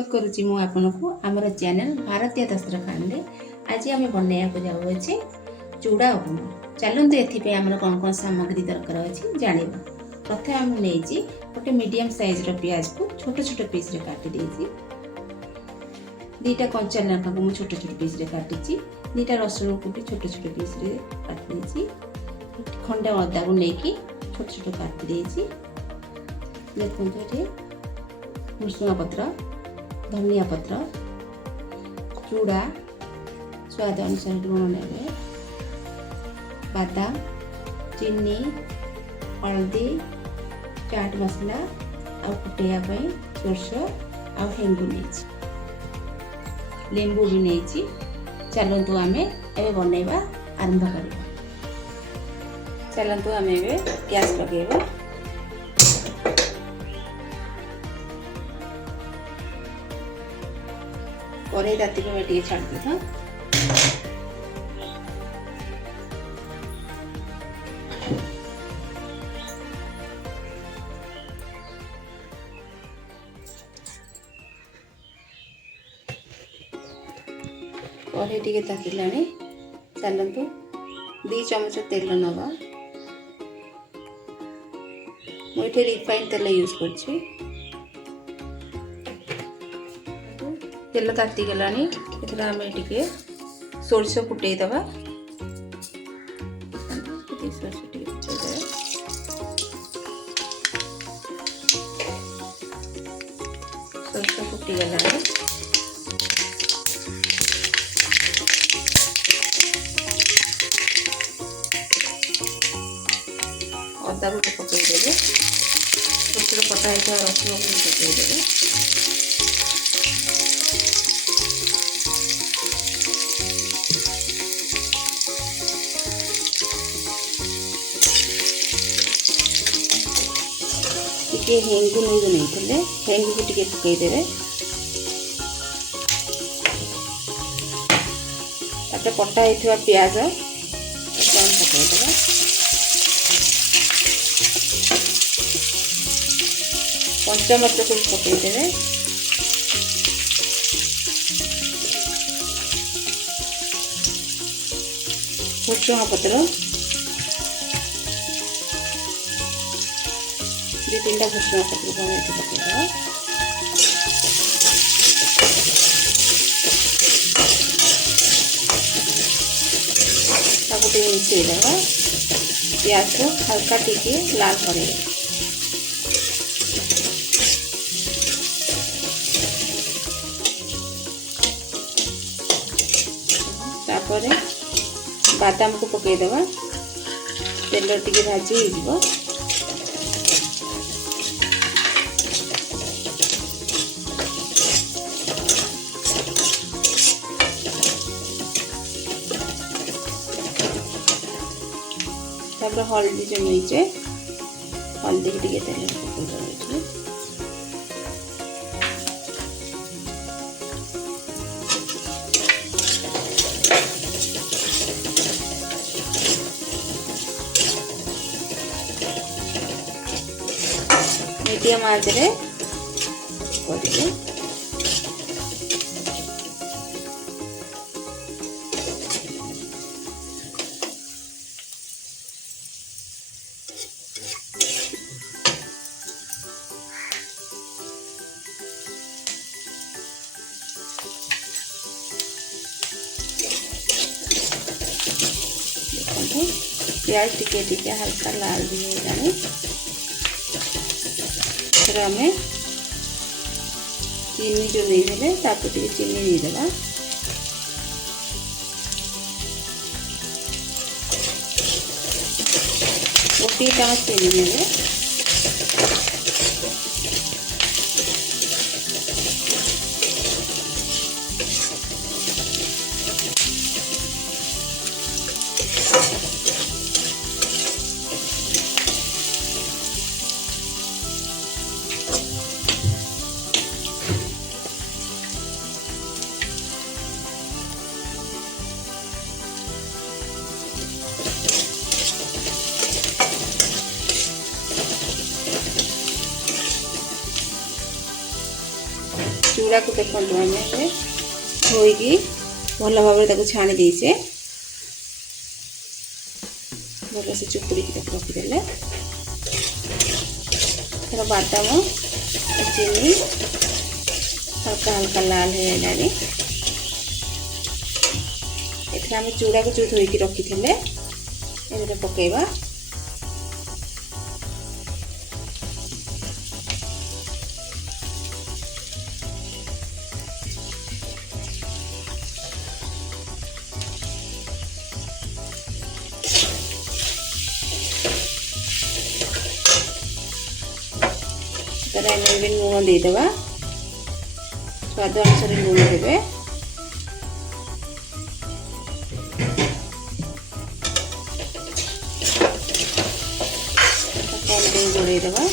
स्वागत करुच्ची मु आपनको आमर चैनल भारतीय दस्तरखान रे। आज आम बनैया जाऊे चूड़ा उपमा। चलते एमें कौन कौन सामग्री दरकार अच्छी जाना। प्रथम आम नहीं गोटे मीडियम साइज पियाज को छोट छोट पीस रे काटी देछि। दीटा कंचा लंका को छोट छोट पीस रे काटी। दीटा रसुण को भी छोट छोट पीस रे काटी देछि। खंडे अदा को लेकिन छोट छोट काटी देछि। देखते भुसुंगा पत्र, धनिया पत्र, चूड़ा स्वाद अनुसार लुण ने, बादाम, चीनी, हल्दी, चाट मसला आ फुटेया सोरस आ हेंगु नहीं, लेंबू भी नहीं। चलतु आम ए बनैबा आरंभ करवा। चलतु आम ए गैस लगेगा। कढ़ई ताती को मैं छाड़ दी था। कढ़ई टी तातिला। चलतु 2 चमच तेल नवा। मुझे रिफाइन तेल यूज कर। तेल ताती गलानी। एथरा हमें टिके सोरस फुटे दबा। सोरस टिके फुटे दे। सोरस फुटी गलानी। अदा को पकई देबे। छोट छोट कटा है रसुण को पकई देबे। टिके हेंगु नहीं थे। हेंगु को टिके पकई देबे। ताते कटा होइथिबा प्याज पकई देबे। कंचा मरच को पकई देबे। भुसुंगा पत्र 2-3 भुसुंगा पत्र को हमें पकईदेवा। मिसई देवा। प्याज को हल्का टिके लाल करे। तापर बादाम को पकईदेवा। तेल टिके भाजी हो। तापर हल्दी जो नहीं हल्दी की तेल पकईदेवा। मीडियम आंच रे करिए। प्याज टिके टिके हल्का लाल भी हो जाए। फिर हमें चीनी जो नहीं देले तापर टिके चीनी नहीं देवा। गोटे चामच चीनी देवे। चूड़ा को देखो आम धोईकी भल भाव छाणी देचे भल से चुपुड़ी रखीदे थोड़ा बादाम चीनी हल्का हल्का लाल हो गलानी एथरा आम चूड़ा को जो धोईकी रखी थे पकेबा लुण देदेवा स्वाद अनुसार लुण देवे कम गोड़े देवा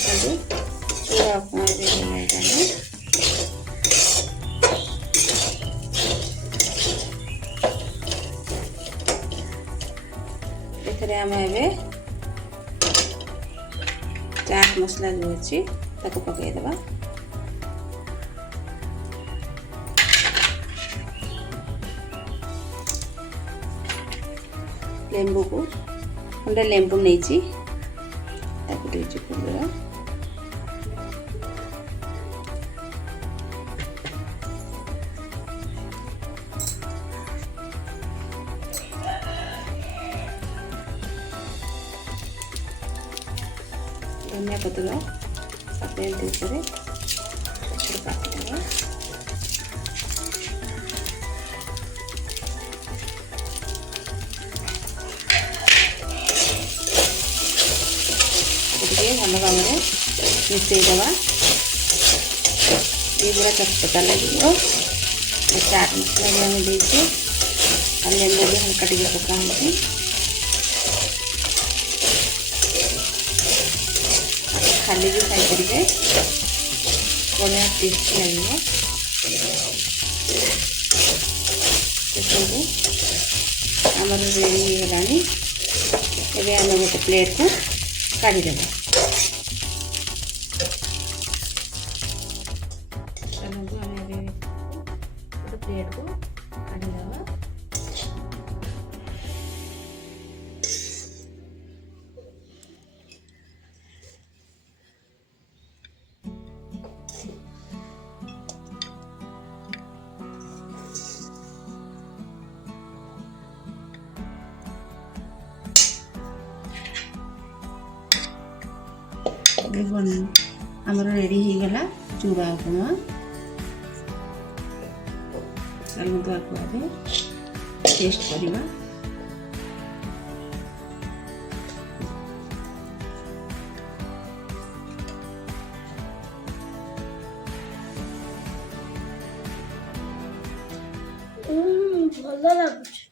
चूड़ा उपमा आम ए चाट मसला जो अच्छी पकईदे लेंबू को खंडे लेंबू नहीं चिपुड़ा धनिया पत्र ऊपर काटिदेवा भल भाव मिसईदे ये पूरा चटपटा लगे चाट मसला भी आम देचे लेंबू भी हल्का टे पका खाली भी खाई पारे बढ़िया टेस्ट लगे देखो आमर रेडी हो गलानी एबे आम गोटे प्लेट को काढ़ीदे प्लेट को काढ़ीदे आमर रेडी हो गला चूड़ा उपमा चलते आपको टेस्ट करवा भल लगुच।